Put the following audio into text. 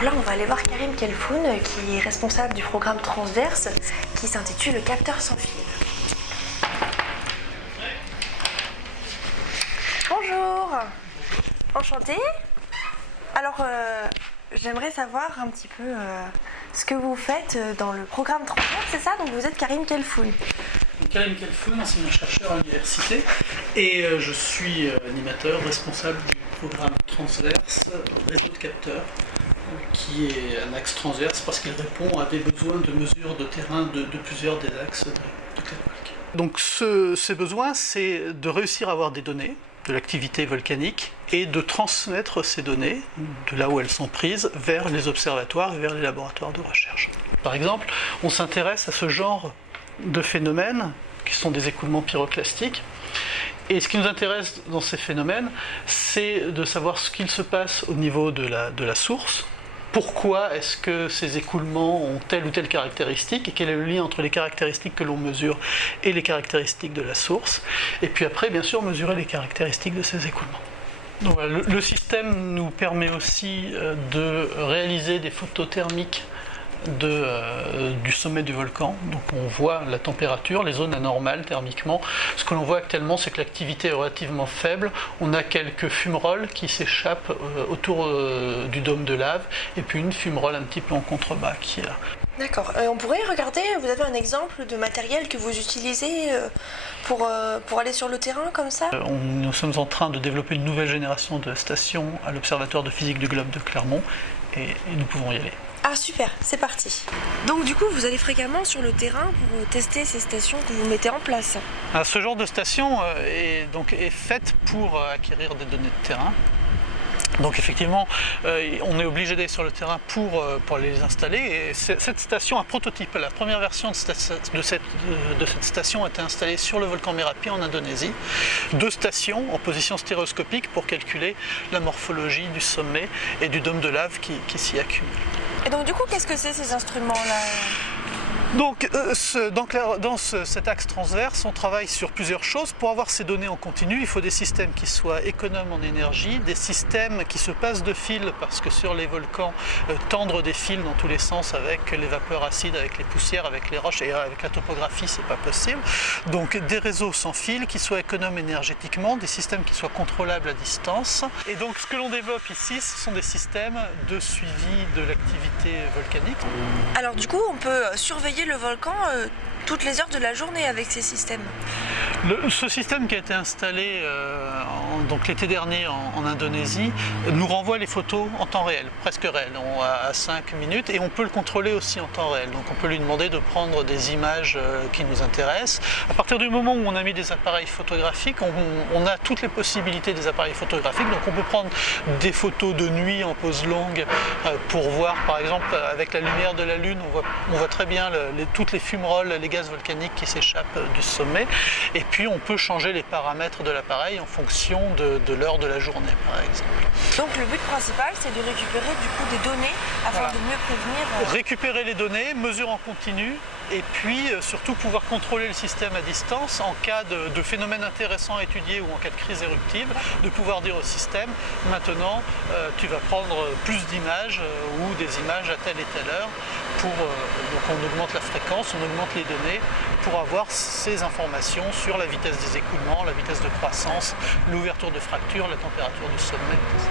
Alors là, on va aller voir Karim Kelfoun, qui est responsable du programme Transverse, qui s'intitule Le capteur sans fil. Bonjour. Enchantée. Alors, j'aimerais savoir un petit peu ce que vous faites dans le programme Transverse, c'est ça? Donc vous êtes Karim Kelfoun. Karim Kelfoun, enseignant-chercheur à l'université, et je suis animateur responsable du programme Transverse, réseau de capteurs, qui est un axe transverse parce qu'il répond à des besoins de mesure de terrain de plusieurs des axes de clairvolque. Donc ces besoins, c'est de réussir à avoir des données de l'activité volcanique et de transmettre ces données, de là où elles sont prises, vers les observatoires et vers les laboratoires de recherche. Par exemple, on s'intéresse à ce genre de phénomènes qui sont des écoulements pyroclastiques. Et ce qui nous intéresse dans ces phénomènes, c'est de savoir ce qu'il se passe au niveau de la source. Pourquoi est-ce que ces écoulements ont telle ou telle caractéristique et quel est le lien entre les caractéristiques que l'on mesure et les caractéristiques de la source. Et puis après, bien sûr, mesurer les caractéristiques de ces écoulements. Donc, le système nous permet aussi de réaliser des photos thermiques du sommet du volcan. Donc on voit la température, les zones anormales thermiquement. Ce que l'on voit actuellement, c'est que l'activité est relativement faible. On a quelques fumerolles qui s'échappent autour du dôme de lave, et puis une fumerole un petit peu en contrebas qui est là. D'accord. On pourrait regarder, vous avez un exemple de matériel que vous utilisez pour aller sur le terrain comme ça? Nous sommes en train de développer une nouvelle génération de stations à l'Observatoire de physique du globe de Clermont, et nous pouvons y aller. Ah super, c'est parti. Donc du coup, vous allez fréquemment sur le terrain pour tester ces stations que vous mettez en place. Alors, ce genre de station est faite pour acquérir des données de terrain. Donc effectivement, on est obligé d'aller sur le terrain pour les installer. Et cette station, un prototype, la première version de cette station a été installée sur le volcan Merapi en Indonésie. 2 stations en position stéréoscopique pour calculer la morphologie du sommet et du dôme de lave qui s'y accumule. Et donc du coup, qu'est-ce que c'est ces instruments-là ? Donc, dans cet axe transverse, on travaille sur plusieurs choses. Pour avoir ces données en continu, il faut des systèmes qui soient économes en énergie, des systèmes qui se passent de fils, parce que sur les volcans, tendre des fils dans tous les sens avec les vapeurs acides, avec les poussières, avec les roches et avec la topographie, c'est pas possible. Donc des réseaux sans fil qui soient économes énergétiquement, des systèmes qui soient contrôlables à distance. Et donc ce que l'on développe ici, ce sont des systèmes de suivi de l'activité volcanique. Alors du coup, on peut surveiller le volcan toutes les heures de la journée avec ces systèmes. Ce système qui a été installé l'été dernier en Indonésie nous renvoie les photos en temps réel, presque réel, à 5 minutes, et on peut le contrôler aussi en temps réel. Donc on peut lui demander de prendre des images qui nous intéressent. À partir du moment où on a mis des appareils photographiques, on a toutes les possibilités des appareils photographiques. Donc on peut prendre des photos de nuit en pose longue pour voir, par exemple, avec la lumière de la Lune, on voit très bien toutes les fumerolles, les gaz volcaniques qui s'échappent du sommet. Et puis on peut changer les paramètres de l'appareil en fonction de l'heure de la journée, par exemple. Donc le but principal, c'est de récupérer du coup des données afin de mieux prévenir... Récupérer les données, mesure en continu, et puis surtout pouvoir contrôler le système à distance en cas de phénomènes intéressants à étudier ou en cas de crise éruptive, de pouvoir dire au système, maintenant tu vas prendre plus d'images ou des images à telle et telle heure. Donc on augmente la fréquence, on augmente les données pour avoir ces informations sur la vitesse des écoulements, la vitesse de croissance, l'ouverture de fractures, la température du sommet, etc.